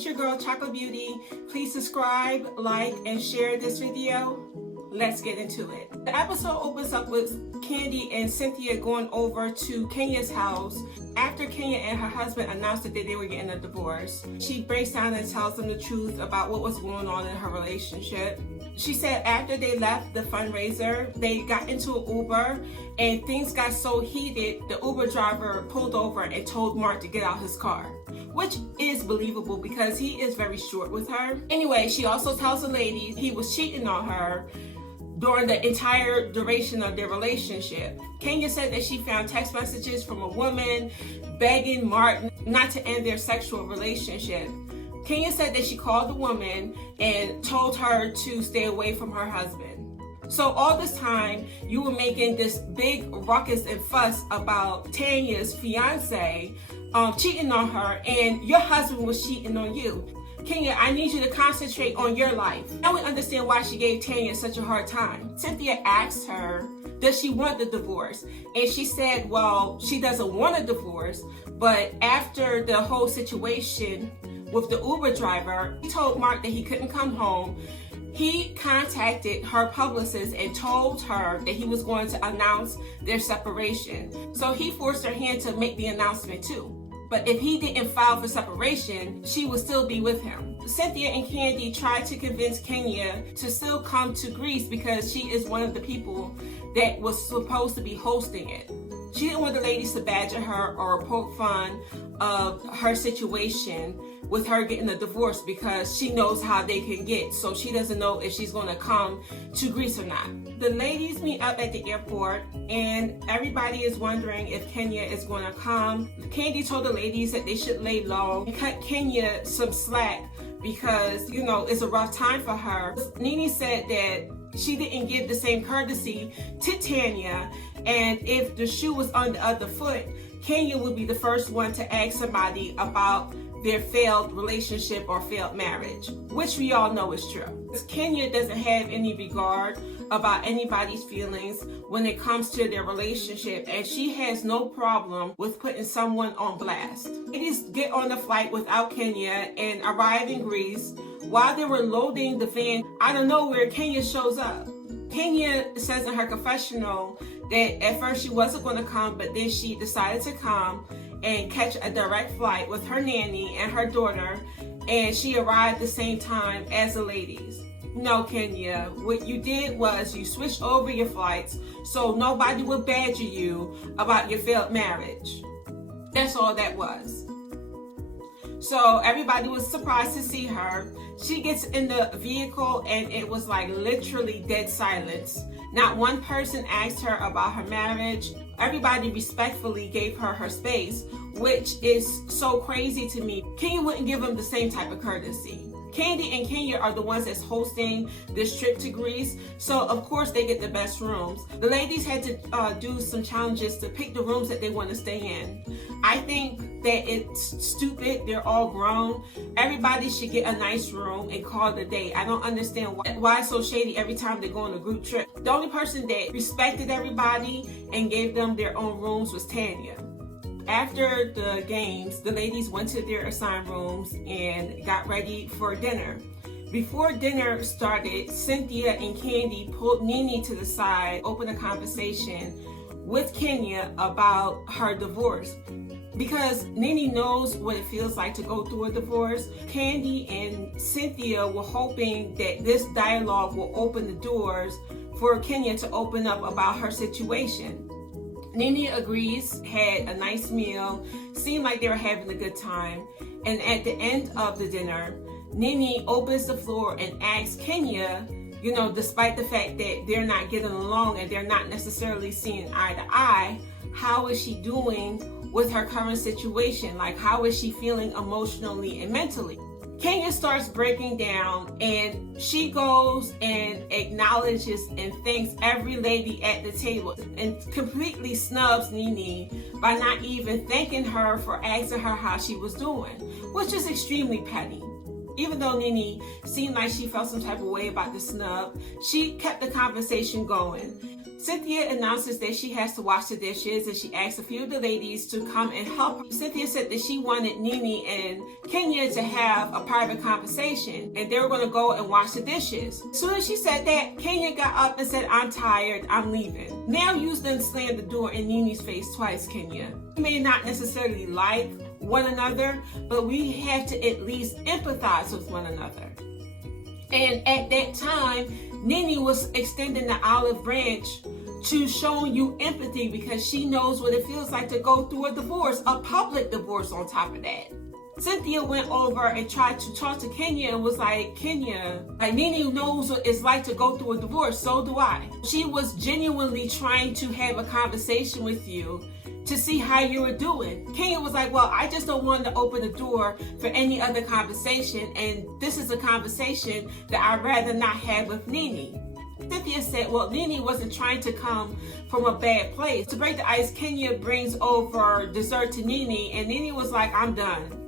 it's your girl Chocolate Beauty. Please subscribe, like, and share this video. Let's get into it. The episode opens up with Kandi and Cynthia going over to Kenya's house after Kenya and her husband announced that they were getting a divorce. She breaks down and tells them the truth about what was going on in her relationship. She said after they left the fundraiser, they got into an Uber and things got so heated, the Uber driver pulled over and told Mark to get out his car, which is believable because he is very short with her. Anyway, she also tells the ladies he was cheating on her during the entire duration of their relationship. Kenya said that she found text messages from a woman begging Martin not to end their sexual relationship. Kenya said that she called the woman and told her to stay away from her husband. So all this time, you were making this big ruckus and fuss about Tanya's fiance cheating on her, and your husband was cheating on you. Kenya, I need you to concentrate on your life. Now we understand why she gave Tanya such a hard time. Cynthia asked her, does she want the divorce? And she said, well, she doesn't want a divorce, but after the whole situation with the Uber driver, he told Mark that he couldn't come home. He contacted her publicist and told her that he was going to announce their separation. So he forced her hand to make the announcement too. But if he didn't file for separation, she would still be with him. Cynthia and Kandi tried to convince Kenya to still come to Greece because she is one of the people that was supposed to be hosting it. She didn't want the ladies to badger her or poke fun of her situation with her getting a divorce because she knows how they can get. So she doesn't know if she's going to come to Greece or not. The ladies meet up at the airport and everybody is wondering if Kenya is going to come. Kandi told the ladies that they should lay low and cut Kenya some slack because, you know, it's a rough time for her. Nene said that she didn't give the same courtesy to Tanya, and if the shoe was on the other foot, Kenya would be the first one to ask somebody about their failed relationship or failed marriage, which we all know is true. Kenya doesn't have any regard about anybody's feelings when it comes to their relationship, and she has no problem with putting someone on blast. Ladies get on the flight without Kenya and arrive in Greece. While they were loading the van, out of nowhere, Kenya shows up. Kenya says in her confessional that at first she wasn't going to come, but then she decided to come and catch a direct flight with her nanny and her daughter, and she arrived the same time as the ladies. No, Kenya, what you did was you switched over your flights so nobody would badger you about your failed marriage. That's all that was. So everybody was surprised to see her. She gets in the vehicle and it was like literally dead silence. Not one person asked her about her marriage. Everybody respectfully gave her her space, which is so crazy to me. Kenya wouldn't give them the same type of courtesy. Kandi and Kenya are the ones that's hosting this trip to Greece, so of course they get the best rooms. The ladies had to do some challenges to pick the rooms that they want to stay in. I think that it's stupid. They're all grown. Everybody should get a nice room and call it a day. I don't understand why it's so shady every time they go on a group trip. The only person that respected everybody and gave them their own rooms was Tanya. After the games, the ladies went to their assigned rooms and got ready for dinner. Before dinner started, Cynthia and Kandi pulled Nene to the side, opened a conversation with Kenya about her divorce. Because Nene knows what it feels like to go through a divorce, Kandi and Cynthia were hoping that this dialogue will open the doors for Kenya to open up about her situation. Nene agrees, had a nice meal, seemed like they were having a good time, and at the end of the dinner, Nene opens the floor and asks Kenya, you know, despite the fact that they're not getting along and they're not necessarily seeing eye to eye, how is she doing with her current situation? Like, how is she feeling emotionally and mentally? Kenya starts breaking down and she goes and acknowledges and thanks every lady at the table and completely snubs Nene by not even thanking her for asking her how she was doing, which is extremely petty. Even though Nene seemed like she felt some type of way about the snub, she kept the conversation going. Cynthia announces that she has to wash the dishes, and she asks a few of the ladies to come and help her. Cynthia said that she wanted Nene and Kenya to have a private conversation, and they were going to go and wash the dishes. As soon as she said that, Kenya got up and said, "I'm tired, I'm leaving." Now you done slammed the door in Nene's face twice, Kenya. We may not necessarily like one another, but we have to at least empathize with one another. And at that time, Nene was extending the olive branch to show you empathy, because she knows what it feels like to go through a divorce, a public divorce on top of that. Cynthia went over and tried to talk to Kenya and was like, "Kenya, like, Nene knows what it's like to go through a divorce, so do I." She was genuinely trying to have a conversation with you to see how you were doing. Kenya was like, "Well, I just don't want to open the door for any other conversation, and this is a conversation that I'd rather not have with Nene." Cynthia said, "Well, Nene wasn't trying to come from a bad place." To break the ice, Kenya brings over dessert to Nene, and Nene was like, "I'm done."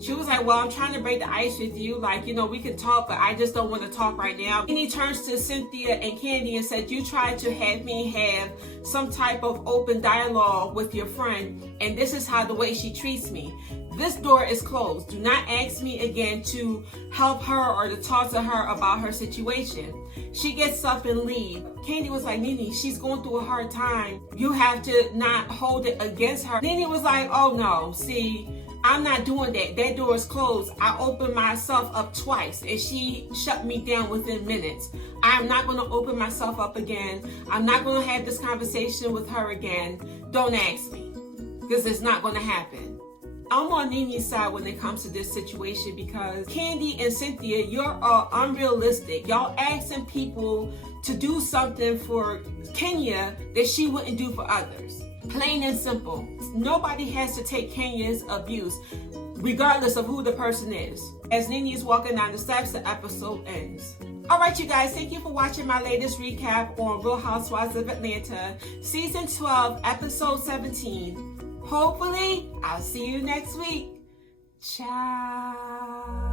She was like, "Well, I'm trying to break the ice with you. Like, we can talk, but I just don't want to talk right now." Nene turns to Cynthia and Candy and said, "You tried to have me have some type of open dialogue with your friend, and this is how the way she treats me. This door is closed. Do not ask me again to help her or to talk to her about her situation." She gets up and leaves. Candy was like, "Nene, she's going through a hard time. You have to not hold it against her." Nene was like, "Oh no, see, I'm not doing that. That door is closed. I opened myself up twice and she shut me down within minutes. I'm not going to open myself up again. I'm not going to have this conversation with her again. Don't ask me, because it's not going to happen." I'm on Nene's side when it comes to this situation, because Candy and Cynthia, you're unrealistic. Y'all asking people to do something for Kenya that she wouldn't do for others. Plain and simple. Nobody has to take Kenya's abuse, regardless of who the person is. As Nene is walking down the steps, the episode ends. Alright, you guys, thank you for watching my latest recap on Real Housewives of Atlanta, Season 12, Episode 17. Hopefully, I'll see you next week. Ciao.